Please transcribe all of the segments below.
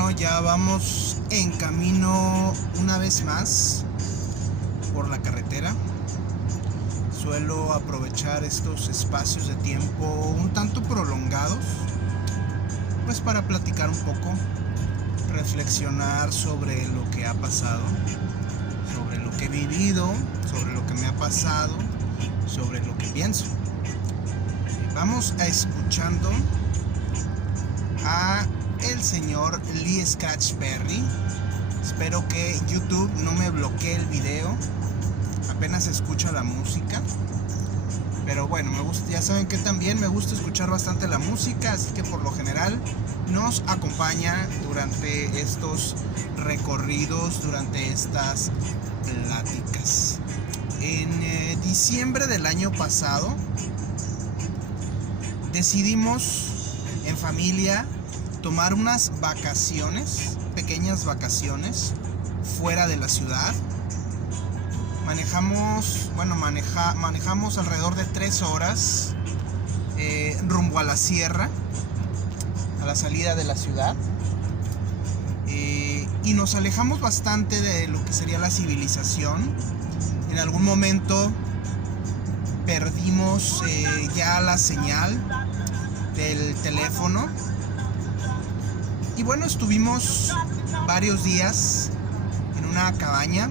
Bueno, ya vamos en camino una vez más por la carretera. Suelo aprovechar estos espacios de tiempo un tanto prolongados, pues para platicar un poco, reflexionar sobre lo que ha pasado, sobre lo que he vivido, sobre lo que me ha pasado, sobre lo que pienso. Vamos a escuchando a el señor Lee Scratch Perry. Espero que YouTube no me bloquee el video. Apenas escucho la música, pero bueno, me gusta, ya saben que también me gusta escuchar bastante la música, así que por lo general nos acompaña durante estos recorridos, durante estas pláticas. En diciembre del año pasado decidimos en familia tomar unas vacaciones, pequeñas vacaciones fuera de la ciudad. Manejamos alrededor de 3 horas rumbo a la sierra, a la salida de la ciudad, y nos alejamos bastante de lo que sería la civilización. En algún momento perdimos ya la señal del teléfono y bueno, estuvimos varios días en una cabaña,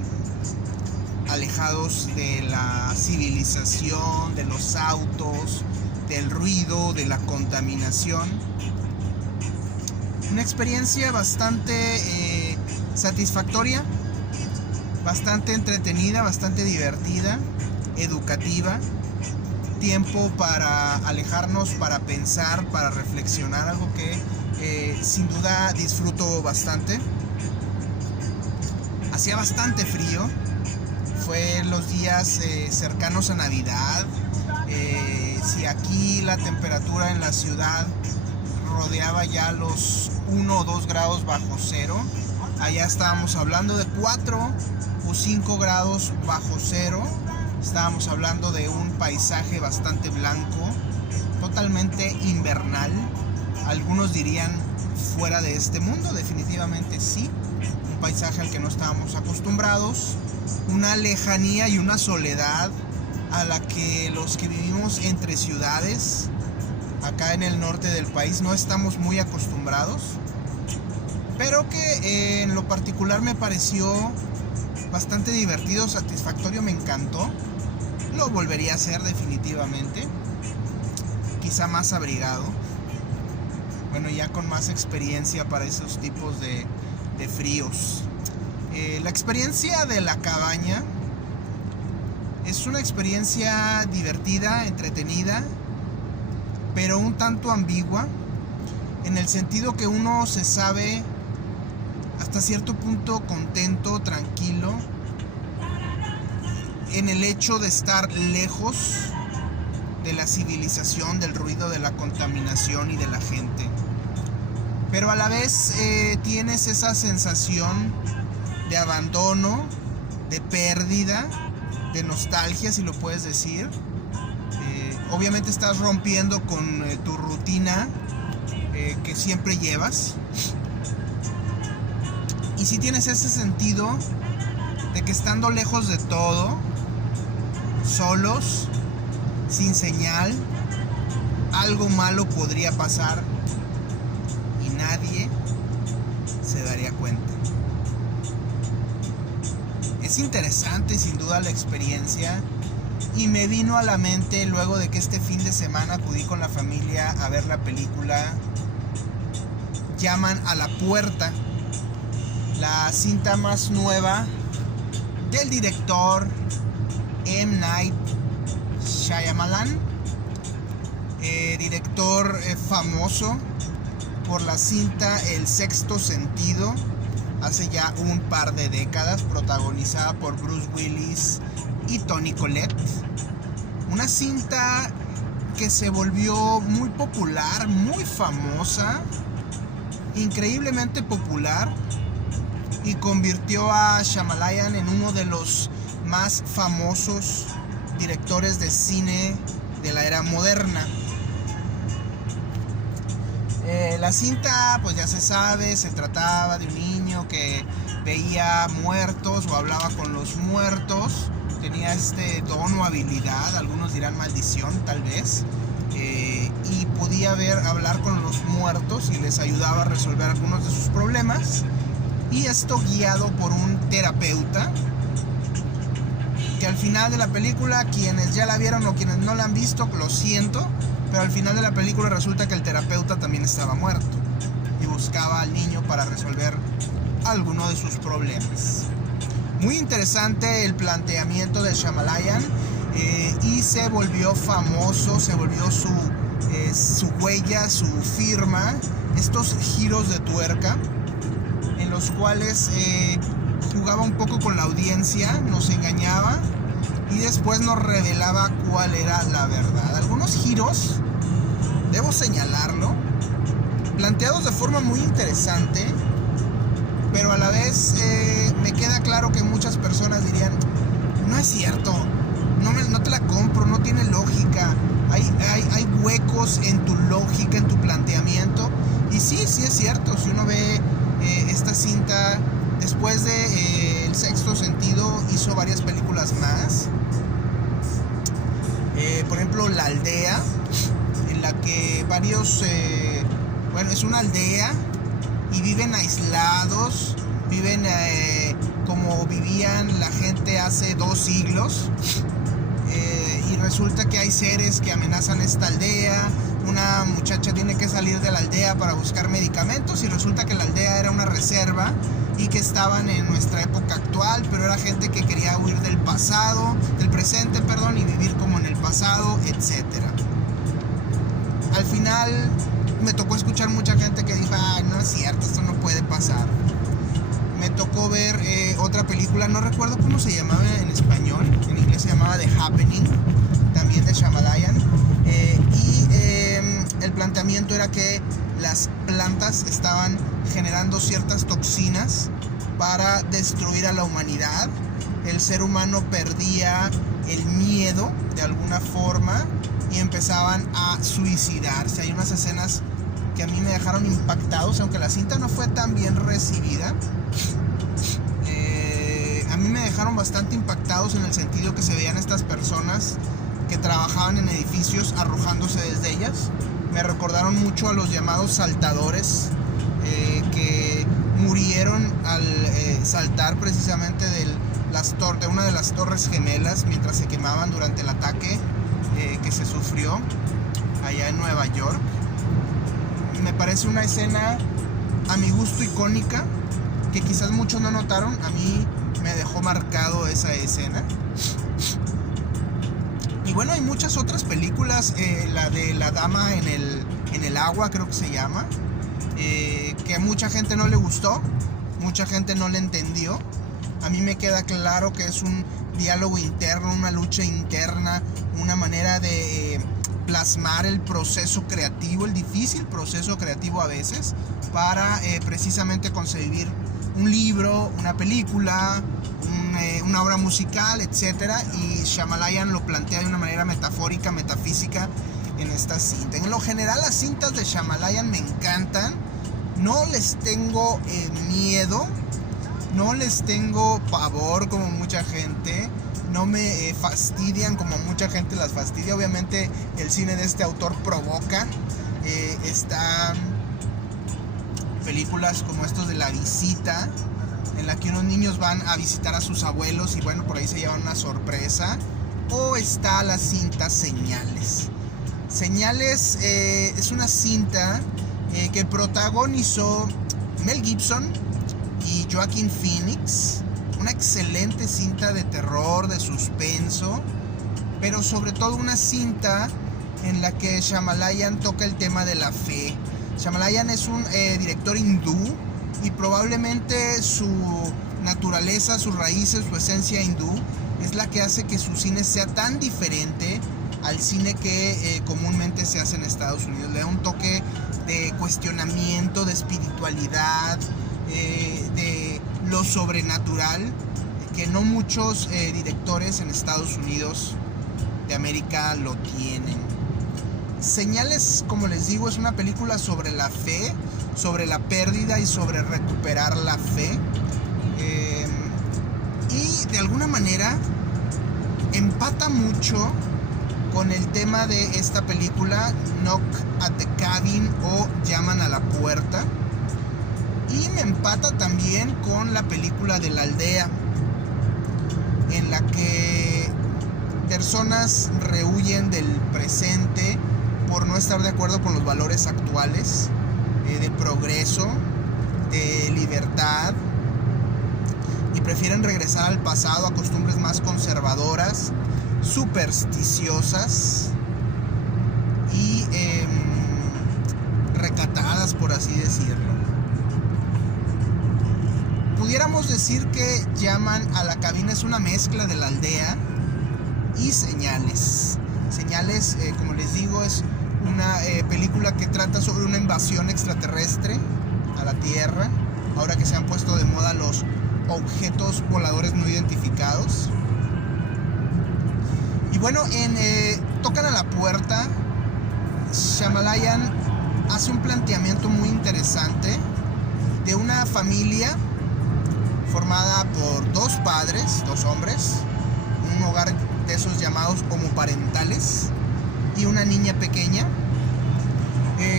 alejados de la civilización, de los autos, del ruido, de la contaminación. Una experiencia bastante satisfactoria, bastante entretenida, bastante divertida, educativa. Tiempo para alejarnos, para pensar, para reflexionar, algo que sin duda disfruto bastante. Hacía bastante frío. Fue los días cercanos a Navidad. Si aquí la temperatura en la ciudad rodeaba ya los 1 o 2 grados bajo cero, allá estábamos hablando de 4 o 5 grados bajo cero. Estábamos hablando de un paisaje bastante blanco, totalmente invernal. Algunos dirían fuera de este mundo, definitivamente sí. Un paisaje al que no estábamos acostumbrados. Una lejanía y una soledad a la que los que vivimos entre ciudades, acá en el norte del país, no estamos muy acostumbrados, pero que en lo particular me pareció bastante divertido, satisfactorio, me encantó. Lo volvería a hacer definitivamente, quizá más abrigado, bueno, ya con más experiencia para esos tipos de fríos. La experiencia de la cabaña es una experiencia divertida, entretenida, pero un tanto ambigua, en el sentido que uno se sabe hasta cierto punto contento, tranquilo, en el hecho de estar lejos de la civilización, del ruido, de la contaminación y de la gente. Pero a la vez tienes esa sensación de abandono, de pérdida, de nostalgia, si lo puedes decir. Obviamente estás rompiendo con tu rutina que siempre llevas. Y si tienes ese sentido de que estando lejos de todo, solos, sin señal, algo malo podría pasar y nadie se daría cuenta. Es interesante sin duda la experiencia, y me vino a la mente luego de que este fin de semana acudí con la familia a ver la película Llaman a la Puerta, la cinta más nueva del director M. Night Shyamalan, director famoso por la cinta El Sexto Sentido, hace ya un par de décadas, protagonizada por Bruce Willis y Toni Collette. Una cinta que se volvió muy popular, muy famosa, increíblemente popular, y convirtió a Shyamalan en uno de los más famosos directores de cine de la era moderna. La cinta, pues ya se sabe, se trataba de un niño que veía muertos o hablaba con los muertos. Tenía este don o habilidad, algunos dirán maldición tal vez, y podía hablar con los muertos y les ayudaba a resolver algunos de sus problemas. Y esto guiado por un terapeuta, que al final de la película, quienes ya la vieron o quienes no la han visto, lo siento, pero al final de la película resulta que el terapeuta también estaba muerto y buscaba al niño para resolver alguno de sus problemas. Muy interesante el planteamiento de Shyamalan, y se volvió famoso, se volvió su huella, su firma, estos giros de tuerca en los cuales jugaba un poco con la audiencia, nos engañaba y después nos revelaba cuál era la verdad. Algunos giros, debo señalarlo, planteados de forma muy interesante, pero a la vez me queda claro que muchas personas dirían, no es cierto, no te la compro, no tiene lógica, hay huecos en tu lógica, en tu planteamiento. Y sí es cierto, si uno ve esta cinta, después de El Sexto Sentido hizo varias películas más. Por ejemplo, La Aldea, en la que varios, es una aldea y viven aislados, viven como vivían la gente hace 2 siglos, y resulta que hay seres que amenazan esta aldea. Una muchacha tiene que salir de la aldea para buscar medicamentos y resulta que la aldea era una reserva y que estaban en nuestra época actual, pero era gente que quería huir del pasado, del presente, perdón, y vivir como en el pasado, etc. Al final me tocó escuchar mucha gente que dijo, no es cierto, esto no puede pasar. Me tocó ver otra película, no recuerdo cómo se llamaba en español, en inglés se llamaba The Happening, también de Shyamalan, el planteamiento era que las plantas estaban generando ciertas toxinas para destruir a la humanidad. El ser humano perdía el miedo de alguna forma y empezaban a suicidarse. Hay unas escenas que a mí me dejaron impactados, aunque la cinta no fue tan bien recibida. A mí me dejaron bastante impactados en el sentido que se veían estas personas que trabajaban en edificios arrojándose desde ellas. Me recordaron mucho a los llamados saltadores, que murieron al saltar precisamente de una de las torres gemelas mientras se quemaban durante el ataque que se sufrió allá en Nueva York. Me parece una escena a mi gusto icónica, que quizás muchos no notaron. A mí me dejó marcado esa escena. Y bueno, hay muchas otras películas, la de La Dama en el Agua, creo que se llama, que a mucha gente no le gustó, mucha gente no le entendió. A mí me queda claro que es un diálogo interno, una lucha interna, una manera de plasmar el proceso creativo, el difícil proceso creativo a veces, para precisamente concebir un libro, una película, una obra musical, etc. Y Shyamalan lo plantea de una manera metafórica, metafísica en esta cinta. En lo general, las cintas de Shyamalan me encantan. No les tengo miedo, no les tengo pavor como mucha gente, no me fastidian como mucha gente las fastidia. Obviamente el cine de este autor provoca. Están películas como estos de La Visita, en la que unos niños van a visitar a sus abuelos y bueno, por ahí se llevan una sorpresa. O está la cinta Señales. Señales es una cinta que protagonizó Mel Gibson y Joaquin Phoenix. Una excelente cinta de terror, de suspenso, pero sobre todo una cinta en la que Shyamalan toca el tema de la fe. Shyamalan es un director hindú y probablemente su naturaleza, sus raíces, su esencia hindú es la que hace que su cine sea tan diferente al cine que comúnmente se hace en Estados Unidos. Le da un toque de cuestionamiento, de espiritualidad, de lo sobrenatural, que no muchos directores en Estados Unidos de América lo tienen. Señales, como les digo, es una película sobre la fe, sobre la pérdida y sobre recuperar la fe. Y de alguna manera empata mucho con el tema de esta película, Knock at the Cabin o Llaman a la Puerta. Y me empata también con la película de La Aldea, en la que personas rehuyen del presente por no estar de acuerdo con los valores actuales, de progreso, de libertad, y prefieren regresar al pasado, a costumbres más conservadoras, supersticiosas y recatadas, por así decirlo. Pudiéramos decir que Llaman a la Cabina es una mezcla de La Aldea y Señales. Señales, como les digo, es una película que trata sobre una invasión extraterrestre a la Tierra, ahora que se han puesto de moda los objetos voladores no identificados. Y bueno, en Tocan a la Puerta, Shyamalan hace un planteamiento muy interesante de una familia formada por dos padres, dos hombres, un hogar de esos llamados homoparentales, y una niña pequeña,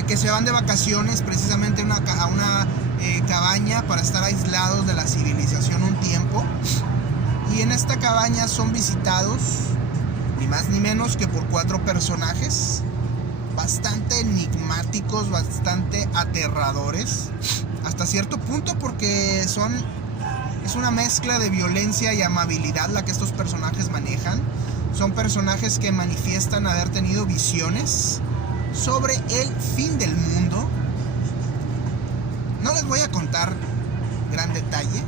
que se van de vacaciones precisamente a una cabaña para estar aislados de la civilización un tiempo. Y en esta cabaña son visitados ni más ni menos que por 4 personajes bastante enigmáticos, bastante aterradores hasta cierto punto, porque es una mezcla de violencia y amabilidad la que estos personajes manejan. Son personajes que manifiestan haber tenido visiones sobre el fin del mundo. No les voy a contar gran detalle.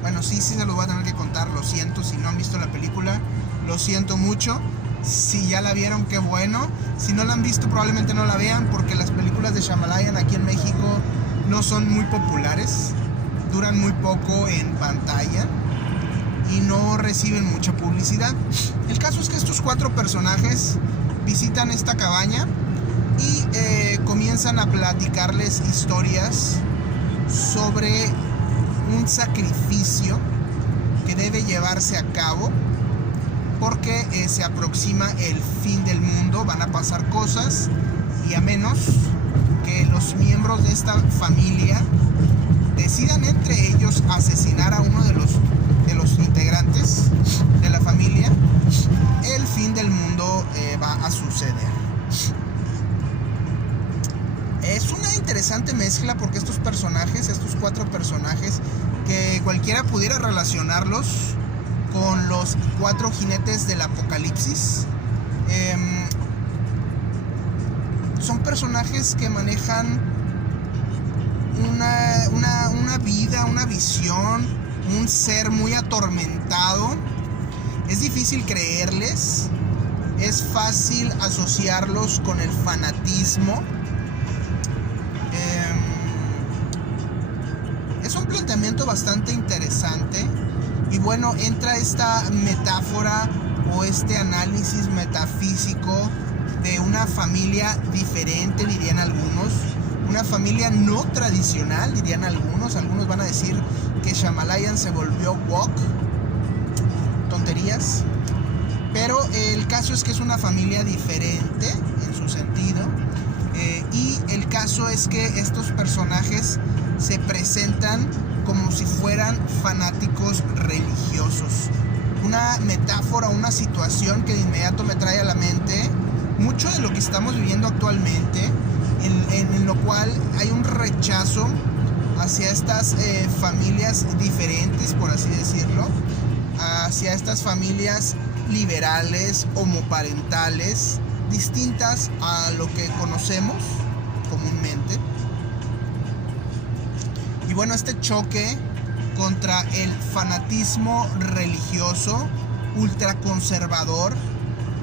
Bueno, sí se los voy a tener que contar, lo siento. Si no han visto la película, lo siento mucho. Si ya la vieron, qué bueno. Si no la han visto, probablemente no la vean, porque las películas de Shyamalan aquí en México no son muy populares, duran muy poco en pantalla y no reciben mucha publicidad. El caso es que estos 4 personajes visitan esta cabaña y comienzan a platicarles historias sobre un sacrificio que debe llevarse a cabo porque se aproxima el fin del mundo. Van a pasar cosas, y a menos que los miembros de esta familia decidan entre ellos asesinar a uno de los integrantes de la familia, el fin del mundo va a suceder. Es una interesante mezcla, porque estos 4 personajes, que cualquiera pudiera relacionarlos con los 4 jinetes del apocalipsis, son personajes que manejan una vida, una visión, un ser muy atormentado. Es difícil creerles, es fácil asociarlos con el fanatismo. Es un planteamiento bastante interesante, y bueno, entra esta metáfora o este análisis metafísico de una familia diferente, dirían algunos, una familia no tradicional, dirían algunos. Algunos van a decir que Shyamalan se volvió woke, tonterías, pero el caso es que es una familia diferente en su sentido, y el caso es que estos personajes se presentan como si fueran fanáticos religiosos. Una metáfora, una situación que de inmediato me trae a la mente mucho de lo que estamos viviendo actualmente, en lo cual hay un rechazo hacia estas familias diferentes, por así decirlo, hacia estas familias liberales, homoparentales, distintas a lo que conocemos comúnmente. Y bueno, este choque contra el fanatismo religioso ultraconservador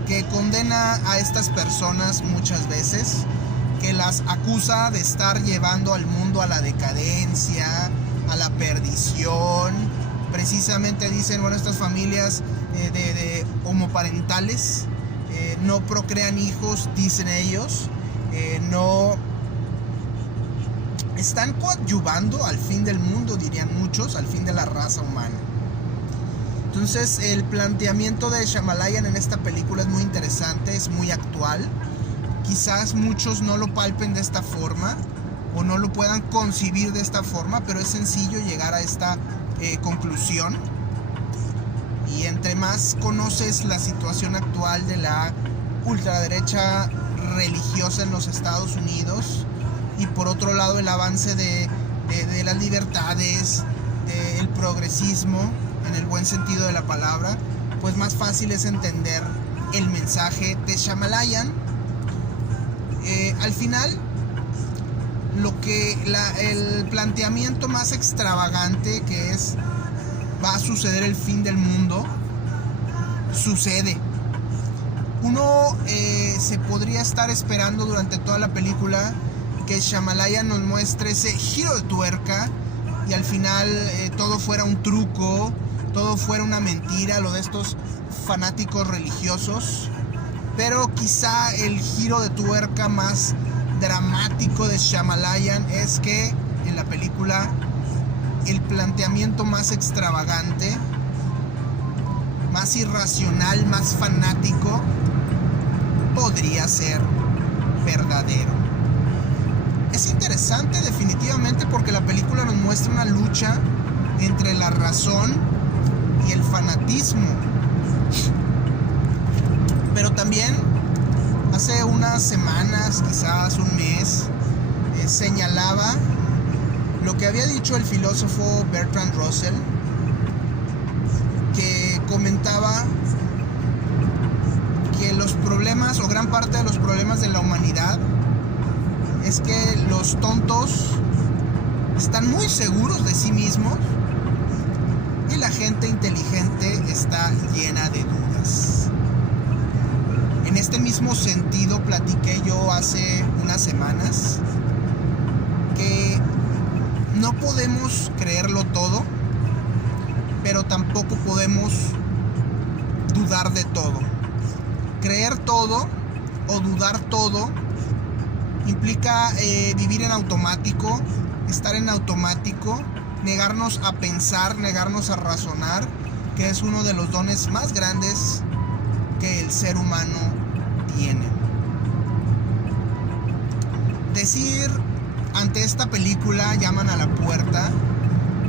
que condena a estas personas muchas veces, que las acusa de estar llevando al mundo a la decadencia, a la perdición. Precisamente dicen, bueno, estas familias de homoparentales no procrean hijos, dicen ellos, no están coadyuvando al fin del mundo, dirían muchos, al fin de la raza humana. Entonces el planteamiento de Shyamalan en esta película es muy interesante, es muy actual. Quizás muchos no lo palpen de esta forma o no lo puedan concebir de esta forma, pero es sencillo llegar a esta conclusión. Y entre más conoces la situación actual de la ultraderecha religiosa en los Estados Unidos, y por otro lado el avance de las libertades, del progresismo en el buen sentido de la palabra, pues más fácil es entender el mensaje de Shyamalan. Al final, el planteamiento más extravagante, que es va a suceder el fin del mundo, sucede. Uno se podría estar esperando durante toda la película que Shyamalan nos muestre ese giro de tuerca y al final todo fuera un truco, todo fuera una mentira, lo de estos fanáticos religiosos. Pero quizá el giro de tuerca más dramático de Shyamalan es que en la película el planteamiento más extravagante, más irracional, más fanático, podría ser verdadero. Es interesante definitivamente porque la película nos muestra una lucha entre la razón y el fanatismo. Pero también hace unas semanas, quizás un mes, señalaba lo que había dicho el filósofo Bertrand Russell, que comentaba que los problemas o gran parte de los problemas de la humanidad es que los tontos están muy seguros de sí mismos y la gente inteligente está llena de dudas. En este mismo sentido platiqué yo hace unas semanas que no podemos creerlo todo, pero tampoco podemos dudar de todo. Creer todo o dudar todo implica vivir en automático, estar en automático, negarnos a pensar, negarnos a razonar, que es uno de los dones más grandes que el ser humano tiene. Decir ante esta película llaman a la puerta,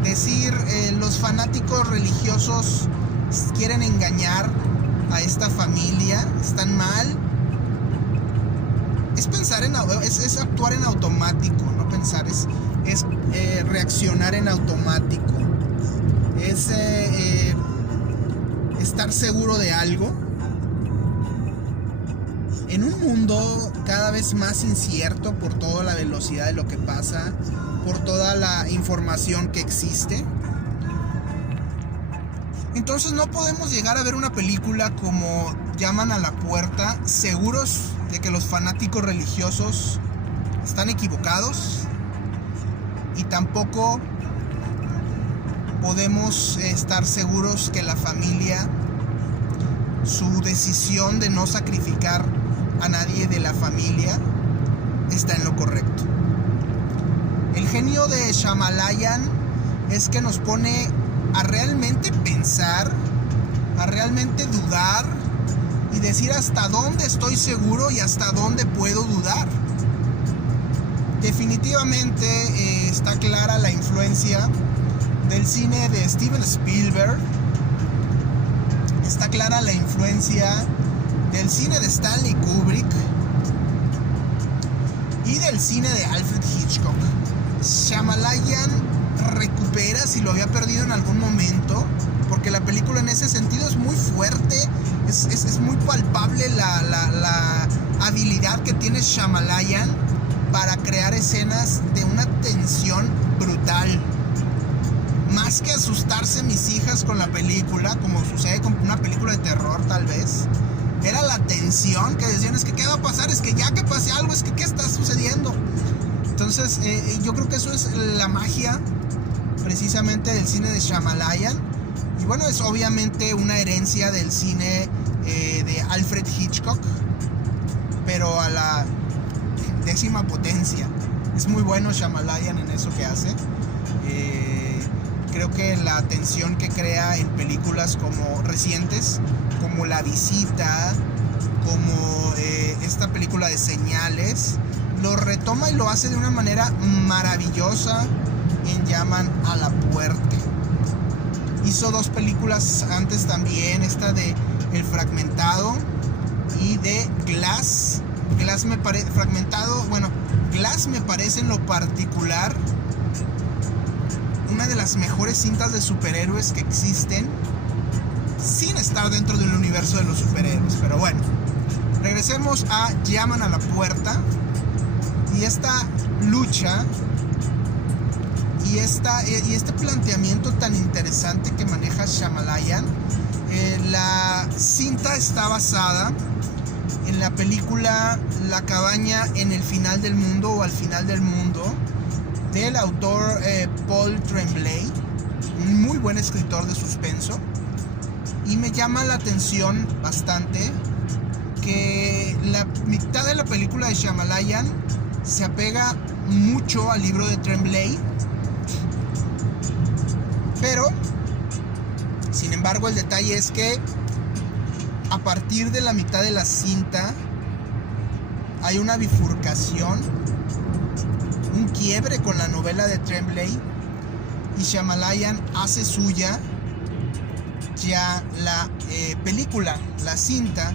decir los fanáticos religiosos quieren engañar a esta familia, están mal, es pensar es actuar en automático, no pensar, es reaccionar en automático, es estar seguro de algo. En un mundo cada vez más incierto por toda la velocidad de lo que pasa, por toda la información que existe, entonces no podemos llegar a ver una película como llaman a la puerta, seguros de que los fanáticos religiosos están equivocados, y tampoco podemos estar seguros que la familia, su decisión de no sacrificar a nadie de la familia, está en lo correcto. El genio de Shyamalan es que nos pone a realmente pensar, a realmente dudar y decir hasta dónde estoy seguro y hasta dónde puedo dudar. Definitivamente está clara la influencia del cine de Steven Spielberg, está clara la influencia del cine de Stanley Kubrick y del cine de Alfred Hitchcock. Shyamalan recupera, si lo había perdido en algún momento, porque la película en ese sentido es muy fuerte, es muy palpable la habilidad que tiene Shyamalan para crear escenas de una tensión brutal. Más que asustarse mis hijas con la película, como sucede con una película de terror tal vez, era la tensión que decían, es que ¿qué va a pasar? Es que ya que pase algo, es que ¿qué está sucediendo? Entonces yo creo que eso es la magia precisamente del cine de Shyamalan. Y bueno, es obviamente una herencia del cine de Alfred Hitchcock, pero a la 10ª potencia. Es muy bueno Shyamalan en eso que hace. Creo que la tensión que crea en películas como recientes, como La Visita, como esta película de Señales, lo retoma y lo hace de una manera maravillosa en Llaman a la Puerta. Hizo 2 películas antes también, esta de El Fragmentado y de Glass. Glass me parece en lo particular una de las mejores cintas de superhéroes que existen, sin estar dentro del universo de los superhéroes. Pero bueno, regresemos a Llaman a la Puerta y esta lucha y este planteamiento tan interesante que maneja Shyamalan. La cinta está basada en la película La cabaña en el final del mundo, o Al final del mundo, del autor Paul Tremblay, un muy buen escritor de suspenso. Y me llama la atención bastante que la mitad de la película de Shyamalan se apega mucho al libro de Tremblay, pero sin embargo el detalle es que a partir de la mitad de la cinta hay una bifurcación, un quiebre con la novela de Tremblay, y Shyamalan hace suya ya la película. La cinta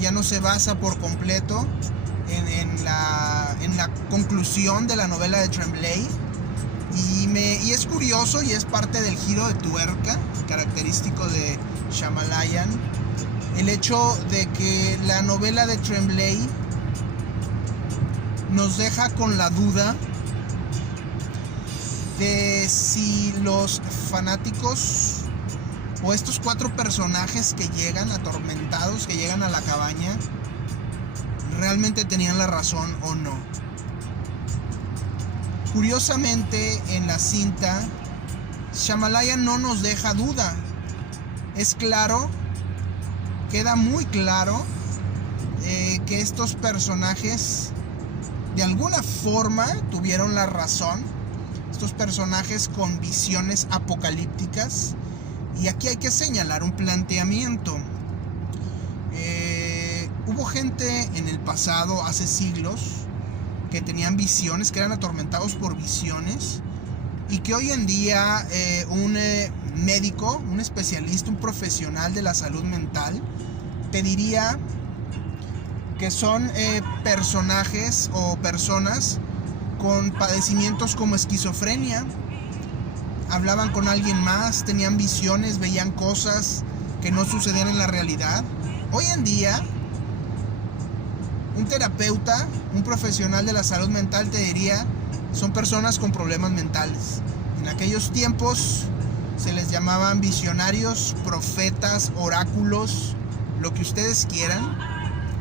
ya no se basa por completo en la conclusión de la novela de Tremblay, y es curioso, y es parte del giro de tuerca característico de Shyamalan, el hecho de que la novela de Tremblay nos deja con la duda de si los fanáticos o estos 4 personajes que llegan atormentados, que llegan a la cabaña, realmente tenían la razón o no. Curiosamente, en la cinta Shyamalan no nos deja duda. Es claro, queda muy claro que estos personajes de alguna forma tuvieron la razón. Estos personajes con visiones apocalípticas. Y aquí hay que señalar un planteamiento. Hubo gente en el pasado, hace siglos, que tenían visiones, que eran atormentados por visiones, y que hoy en día un médico, un especialista, un profesional de la salud mental, te diría que son personajes o personas con padecimientos como esquizofrenia. Hablaban con alguien más, tenían visiones, veían cosas que no sucedían en la realidad. Hoy en día, un terapeuta, un profesional de la salud mental te diría, son personas con problemas mentales. En aquellos tiempos se les llamaban visionarios, profetas, oráculos, lo que ustedes quieran,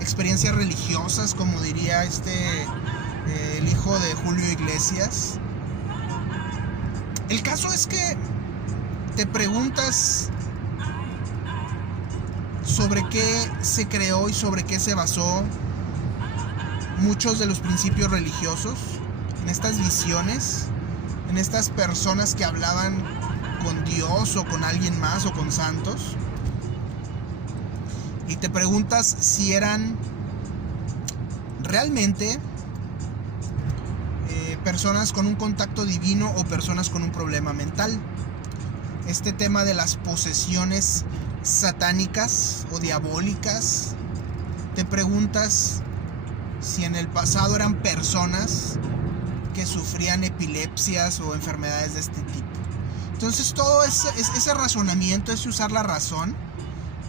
experiencias religiosas, como diría el hijo de Julio Iglesias. El caso es que te preguntas sobre qué se creó y sobre qué se basó muchos de los principios religiosos, en estas visiones, en estas personas que hablaban con Dios o con alguien más o con santos. Y te preguntas si eran realmente personas con un contacto divino o personas con un problema mental. Este tema de las posesiones satánicas o diabólicas, te preguntas si en el pasado eran personas que sufrían epilepsias o enfermedades de este tipo. Entonces todo ese razonamiento, ese usar la razón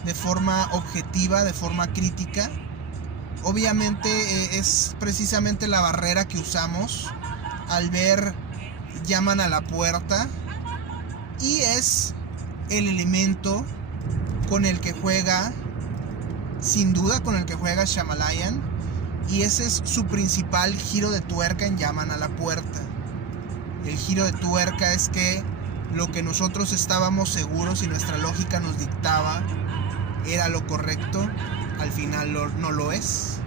de forma objetiva, de forma crítica, obviamente es precisamente la barrera que usamos al ver Llaman a la Puerta, y es el elemento con el que juega, sin duda, con el que juega Shyamalan, y ese es su principal giro de tuerca en Llaman a la Puerta. El giro de tuerca es que lo que nosotros estábamos seguros y nuestra lógica nos dictaba era lo correcto, al final no lo es.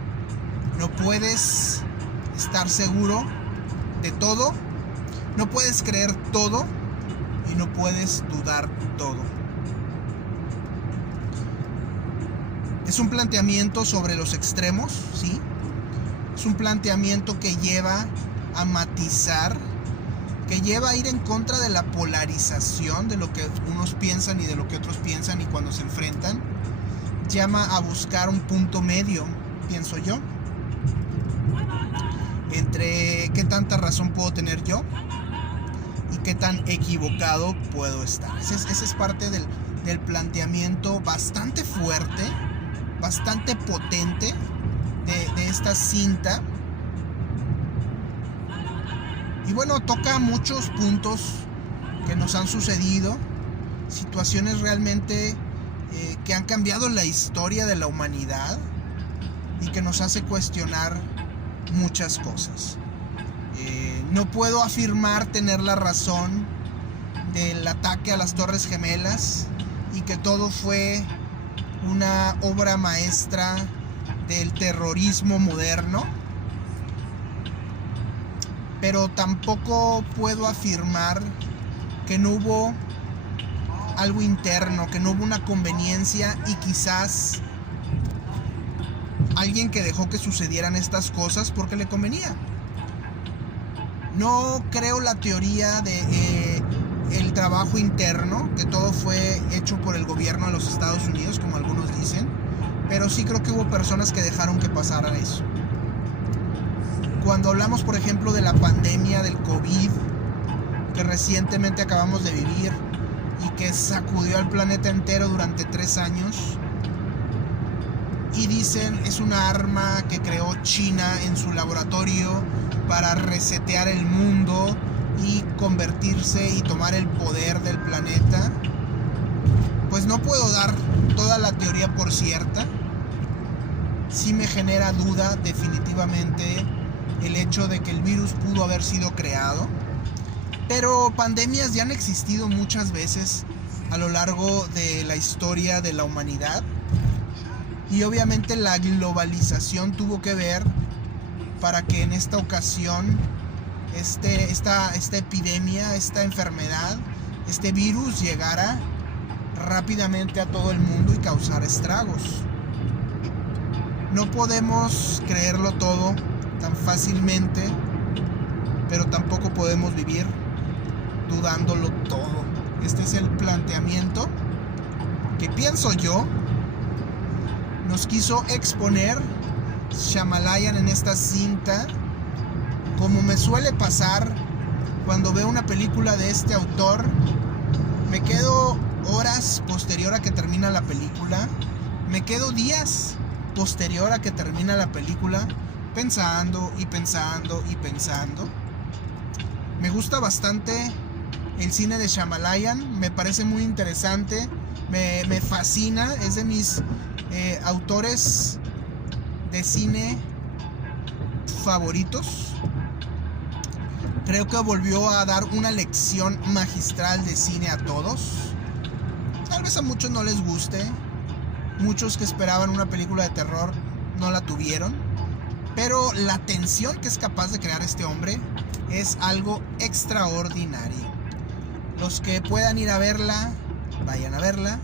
No puedes estar seguro de todo, no puedes creer todo y no puedes dudar todo. Es un planteamiento sobre los extremos, ¿sí? Es un planteamiento que lleva a matizar, que lleva a ir en contra de la polarización de lo que unos piensan y de lo que otros piensan, y cuando se enfrentan, llama a buscar un punto medio, pienso yo, entre qué tanta razón puedo tener yo y qué tan equivocado puedo estar. Ese es parte del planteamiento bastante fuerte, bastante potente de esta cinta. Y bueno, toca muchos puntos que nos han sucedido, situaciones realmente que han cambiado la historia de la humanidad y que nos hace cuestionar muchas cosas. No puedo afirmar tener la razón del ataque a las Torres Gemelas y que todo fue una obra maestra del terrorismo moderno, pero tampoco puedo afirmar que no hubo algo interno, que no hubo una conveniencia y quizás alguien que dejó que sucedieran estas cosas porque le convenía. No creo la teoría de el trabajo interno, que todo fue hecho por el gobierno de los Estados Unidos, como algunos dicen, pero sí creo que hubo personas que dejaron que pasara eso. Cuando hablamos, por ejemplo, de la pandemia del COVID, que recientemente acabamos de vivir y que sacudió al planeta entero durante 3 años, y dicen es una arma que creó China en su laboratorio para resetear el mundo y convertirse y tomar el poder del planeta, pues no puedo dar toda la teoría por cierta. Sí me genera duda definitivamente el hecho de que el virus pudo haber sido creado, pero pandemias ya han existido muchas veces a lo largo de la historia de la humanidad, y obviamente la globalización tuvo que ver para que en esta ocasión esta epidemia, esta enfermedad, este virus llegara rápidamente a todo el mundo y causara estragos. No podemos creerlo todo tan fácilmente, pero tampoco podemos vivir dudándolo todo. Este es el planteamiento que pienso yo nos quiso exponer Shyamalan en esta cinta. Como me suele pasar cuando veo una película de este autor, me quedo horas posterior a que termina la película, me quedo días posterior a que termina la película pensando y pensando y pensando. Me gusta bastante el cine de Shyamalan, me parece muy interesante, me fascina, es de mis autores de cine favoritos. Creo que volvió a dar una lección magistral de cine a todos. Tal vez a muchos no les guste, muchos que esperaban una película de terror no la tuvieron, pero la tensión que es capaz de crear este hombre es algo extraordinario. Los que puedan ir a verla, vayan a verla.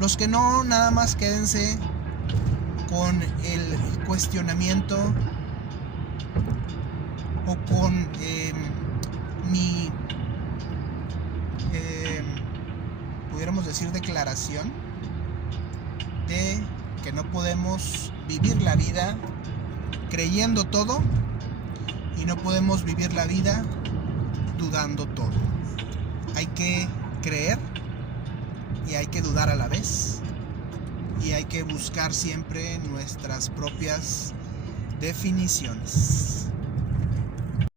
Los que no, nada más quédense con el cuestionamiento o con mi pudiéramos decir declaración de que no podemos vivir la vida creyendo todo y no podemos vivir la vida dudando todo. Hay que creer y hay que dudar a la vez, y hay que buscar siempre nuestras propias definiciones.